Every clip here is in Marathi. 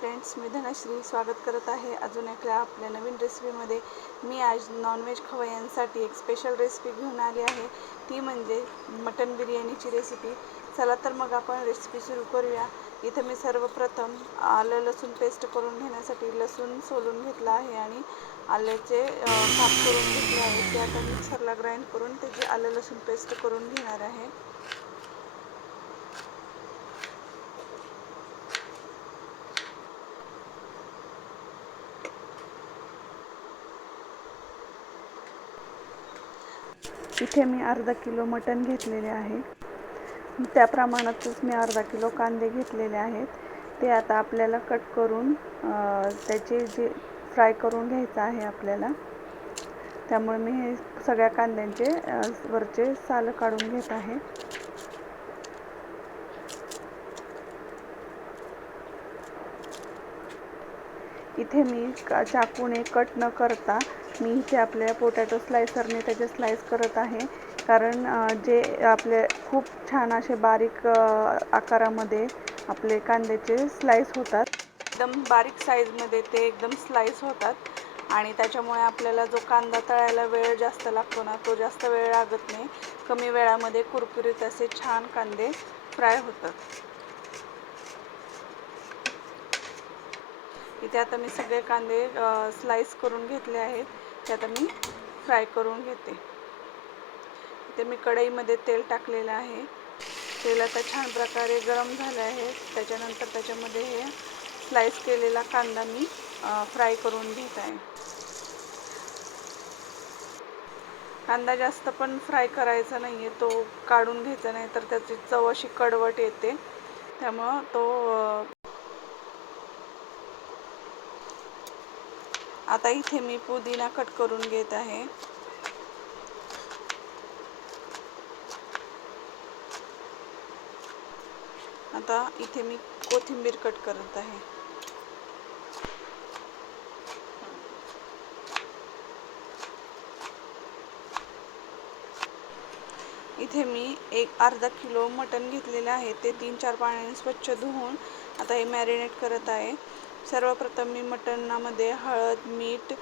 फ्रेंड्स, मी धनश्री स्वागत करत आहे अजून एका आपल्या नवीन रेसिपीमध्ये। मी आज नॉनव्हेज खवय्यांसाठी एक स्पेशल रेसिपी घेऊन आली आहे, ती म्हणजे मटन बिर्याणीची रेसिपी। चला तर मग आपण रेसिपी सुरू करूया। इथे मी सर्वप्रथम आलं लसूण पेस्ट करून घेण्यासाठी लसूण सोलून घेतला आहे आणि आल्याचे काप करून घेतले आहे। ते आता मिक्सरला ग्राइंड करून त्याची आलं लसूण पेस्ट करून घेणार आहे। इथे मी अर्धा किलो मटण घेतलेले आहे, त्या प्रमाणातच मी अर्धा किलो कांदे घेतलेले आहेत। ते आता आपल्याला कट करून त्याचे जे फ्राय करून घ्यायचं आहे आपल्याला। त्यामुळे मी हे सगळ्या कांद्यांचे वरचे साल काढून घेत आहे। इथे मी चाकूने कट न करता मी इथे आपल्या पोटॅटो स्लायसरने त्याचे स्लाइस करत आहे, कारण जे आपले खूप छान असे बारीक आकारामध्ये आपले कांद्याचे स्लाइस होतात। एकदम बारीक साईजमध्ये ते एकदम स्लाइस होतात आणि त्याच्यामुळे आपल्याला जो कांदा तळायला वेळ जास्त लागतो ना, तो जास्त वेळ लागत नाही। कमी वेळामध्ये कुरकुरीत असे छान कांदे फ्राय होतात। इथे आता मी सगळे कांदे स्लाइस करून घेतले आहेत, ते आता मी फ्राय करून घेते। इथे मी कढईमध्ये तेल टाकलेलं आहे। तेल आता छान प्रकारे गरम झाले आहे। त्याच्यानंतर त्याच्यामध्ये हे स्लाइस केलेला कांदा मी फ्राय करून घेत आहे। कांदा जास्त पण फ्राय करायचा नाही आहे, तो काढून घ्यायचा नाही तर त्याची चव अशी कडवट येते। त्यामुळे तो आता इथे मी पुदिना कट करून घेत आहे। आता इथे मी कोथिंबीर कट करत आहे। इथे मी एक अर्धा किलो मटण घेतलेले आहे, ते 3-4 पाण्याने स्वच्छ धुवून आता हे मॅरिनेट करत आहे। सर्वप्रथम मी मटणामध्ये हळद, मीठ,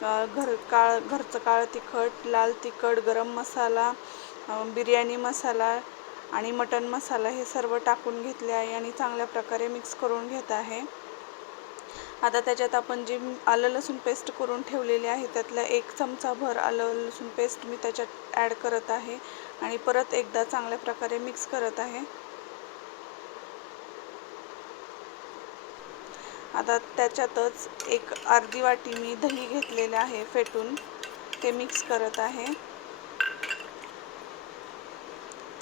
घरचं काळं तिखट, लाल तिखट, गरम मसाला, बिर्याणी मसाला आणि मटण मसाला हे सर्व टाकून घेतले आहे आणि चांगल्या प्रकारे मिक्स करून घेत आहे। आता त्याच्यात आपण जी आलं लसूण पेस्ट करून ठेवलेली आहे, त्यातला 1 चमचाभर आलं लसूण पेस्ट मी त्याच्यात ॲड करत आहे आणि परत एकदा चांगल्या प्रकारे मिक्स करत आहे। आता त्याच्यातच एक अर्धी वाटी मी दही घेतलेले आहे फेटून, ते मिक्स करत आहे।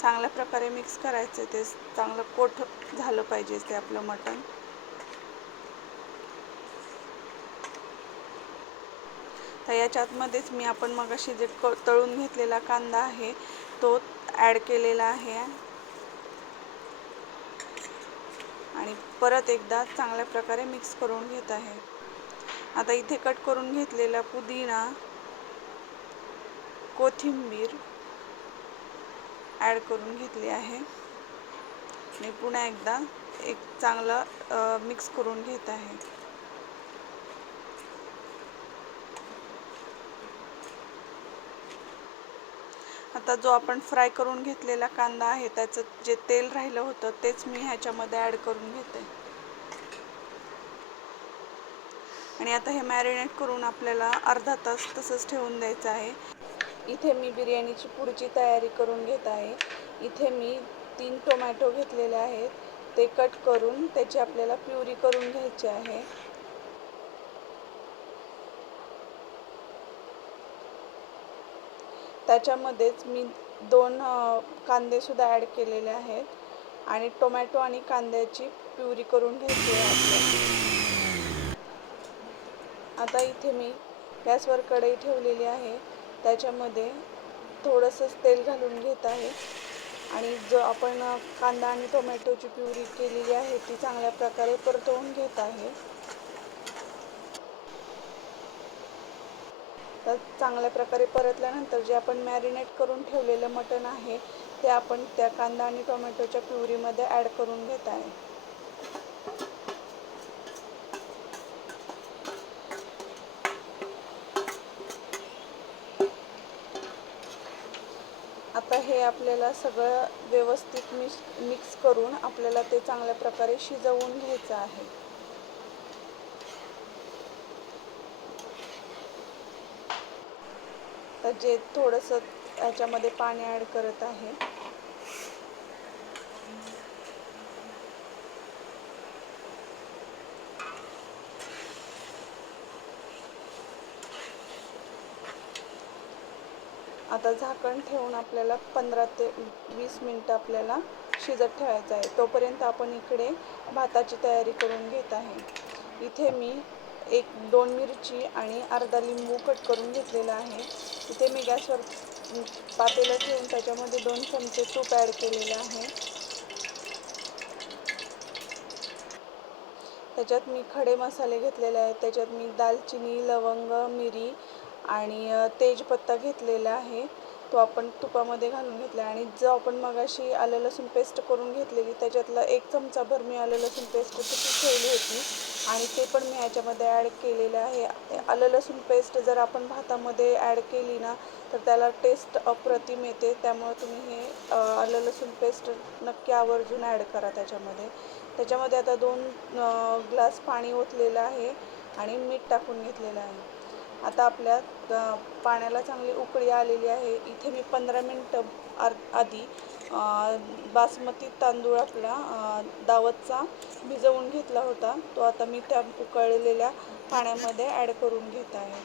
चांगल्या प्रकारे मिक्स करायचे, ते चांगलं कोट झालं पाहिजे ते आपलं मटण। तर याच्यातमध्येच मी आपण मगाशी जे तळून घेतलेला कांदा आहे तो ॲड केलेला आहे आणि परत एकदा चांगल्या प्रकारे मिक्स करून घेत आहे। आता इथे कट करून घेतलेला पुदिना, कोथिंबीर ॲड करून घेतली आहे आणि पुन्हा एकदा एक चांगलं मिक्स करून घेत आहे। आता जो आपण फ्राय करून घेतलेला कांदा आहे, त्याचं जे तेल राहिलं होतं तेच मी ह्याच्यामध्ये ॲड करून घेते आणि आता हे मॅरिनेट करून आपल्याला अर्धा तास तसंच ठेवून द्यायचं आहे। इथे मी बिर्याणीची पुढची तयारी करून घेत आहे। इथे मी 3 टोमॅटो घेतलेले आहेत, ते कट करून त्याची आपल्याला प्युरी करून घ्यायची आहे। त्याच्यामध्येच मी 2 कांदेसुद्धा ॲड केलेले आहेत आणि टोमॅटो आणि कांद्याची प्युरी करून घ्यायची आहे आपल्याला। आता इथे मी गॅसवर कढई ठेवलेली आहे, त्याच्यामध्ये थोडंसं तेल घालून घेत आहे आणि जो आपण कांदा आणि टोमॅटोची प्युरी केलेली आहे ती चांगल्या प्रकारे परतवून घेत आहे। तर चांगल्या प्रकारे परतल्यानंतर जे आपण मॅरिनेट करून ठेवलेलं मटण आहे ते आपण त्या कांदा आणि टोमॅटोच्या प्युरीमध्ये ॲड करून घेत आहे। आता हे आपल्याला सगळं व्यवस्थित मिक्स करून आपल्याला ते चांगल्या प्रकारे शिजवून घ्यायचं आहे. तर जे थोडंसं ह्याच्यामध्ये पाणी ॲड करत आहे. आता झाकण ठेवून आपल्याला 15 ते 20 मिनटं आपल्याला शिजत ठेवायचं आहे. तोपर्यंत आपण इकडे भाताची तयारी करून घेत आहे. इथे मी 1-2 मिरची आणि अर्धा लिंबू कट करून घेतलेला आहे. इथे मी गॅसवर पातेलं ठेवून त्याच्यामध्ये 2 चमचे तूप ॲड केलेलं आहे. त्याच्यात मी खडे मसाले घेतलेले आहेत. त्याच्यात मी दालचिनी, लवंग, मिरी आणि तेजपत्ता घेतलेला आहे. तो आपण तुपामध्ये घालून घेतला आणि जो आपण मगाशी आलं लसूण पेस्ट करून घेतलेली त्याच्यातला 1 चमचाभर मी आलं लसूण पेस्ट तशीच ठेवली होती आणि ते पण मी ह्याच्यामध्ये ॲड केलेलं आहे. आलं लसूण पेस्ट जर आपण भातामध्ये ॲड केली ना तर त्याला टेस्ट अप्रतिम येते. त्यामुळे तुम्ही हे आलं लसूण पेस्ट नक्की आवर्जून ॲड करा त्याच्यामध्ये. त्याच्यामध्ये आता 2 ग्लास पाणी ओतलेलं आहे आणि मीठ टाकून घेतलेलं आहे. आता आपल्या पाण्याला चांगली उकळी आलेली आहे. इथे मी 15 मिनटं आधी बासमती तांदूळ आपला दावतचा भिजवून घेतला होता. तो आता मी त्या उकळलेल्या पाण्यामध्ये ॲड करून घेत आहे.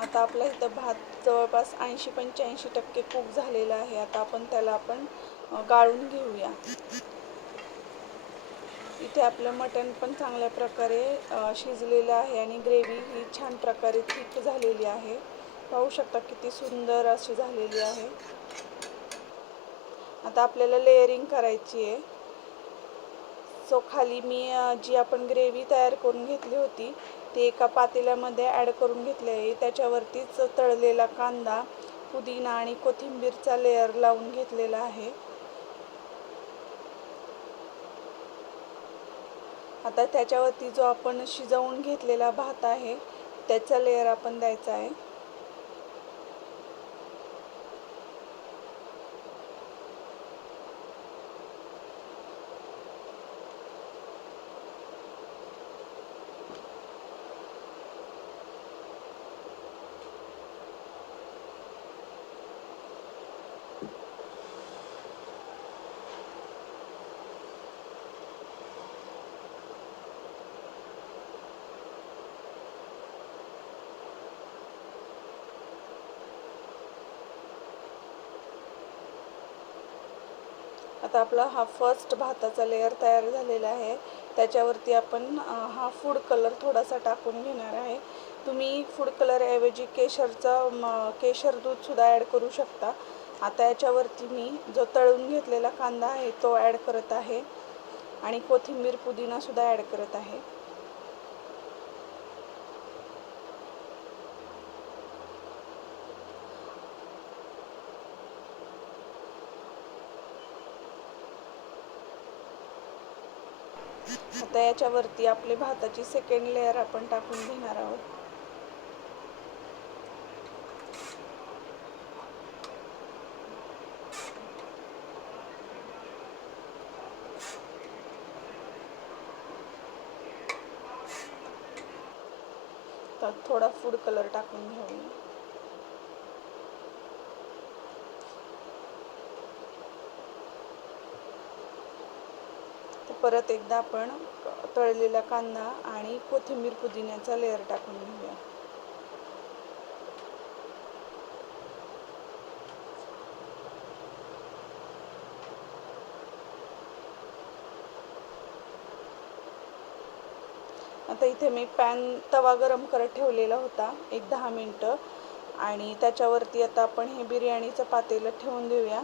आता आपल्या इथं भात जवळपास 80-85% कुक झालेला आहे. आता त्याला गाळून घेऊया. इथे आपलं मटण पण चांगल्या प्रकारे शिजलेलं आहे आणि ग्रेव्ही ही छान प्रकारे थिक झालेली आहे. पाहू शकता किती सुंदर अशी झालेली आहे. आता आपल्याला लेअरिंग करायची आहे. सो खाली मी जी आपण ग्रेव्ही तयार करून घेतली होती ती एका पातेल्यामध्ये ॲड करून घेतली आहे. त्याच्यावरतीच तळलेला कांदा, पुदिना आणि कोथिंबीरचा लेअर लावून घेतलेला आहे. आता त्याच्यावरती जो आपण शिजवून घेतलेला भात आहे त्याचा लेअर आपण द्यायचा आहे. आता आपला हा फर्स्ट भाताचा लेअर तयार झालेला आहे. त्याच्यावरती आपण हा फूड कलर थोडासा टाकून घेणार आहे. तुम्ही फूड कलरऐवजी केशर दूधसुद्धा ॲड करू शकता. आता याच्यावरती मी जो तळून घेतलेला कांदा आहे तो ॲड करत आहे आणि कोथिंबीर पुदिनासुद्धा ॲड करत आहे. आता याच्यावरती आपली भाताची सेकंड लेअर आपण टाकून घेणार आहोत. तर थोडा फूड कलर टाकून घेऊया. तर परत एकदा आपण तळलेला कांदा आणि कोथिंबीर पुदिन्याचा लेअर टाकून घेऊया. आता इथे मी तवा गरम करत ठेवलेला होता 1-10 मिनटं आणि त्याच्यावरती आता आपण हे बिर्याणीचं पातेलं ठेवून देऊया.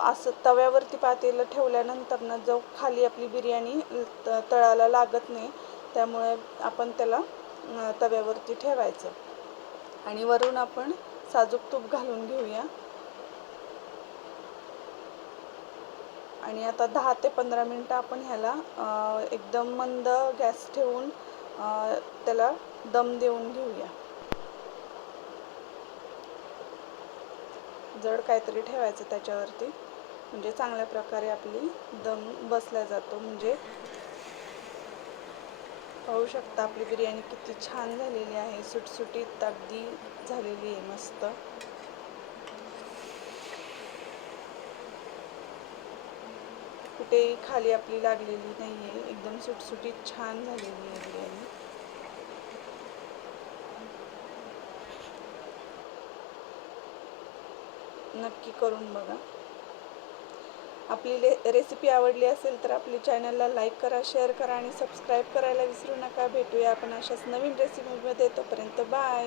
असं तव्यावरती पातेलं ठेवल्यानंतर ना जो खाली आपली बिर्याणी तळाला लागत नाही, त्यामुळे आपण त्याला तव्यावरती ठेवायचं आणि वरून आपण साजूक तूप घालून घेऊया. आणि आता 10 ते 15 मिनटं आपण ह्याला एकदम मंद गॅस ठेवून त्याला दम देऊन घेऊया. जड काहीतरी ठेवायचं त्याच्यावरती, म्हणजे चांगल्या प्रकारे आपली दम बसला जातो. म्हणजे पाहू शकता आपली बिर्याणी किती छान झालेली आहे, सुटसुटीत अगदी झालेली आहे, मस्त. कुठेही खाली आपली लागलेली नाही आहे, एकदम सुटसुटीत छान झालेली आहे बिर्याणी. नक्की करून बघा. आपली रेसिपी आवडली असेल तर आपल्या चॅनलला लाईक करा, शेअर करा आणि सबस्क्राईब करायला विसरू नका. भेटूया आपण अशाच नवीन रेसिपीमध्ये. तोपर्यंत बाय.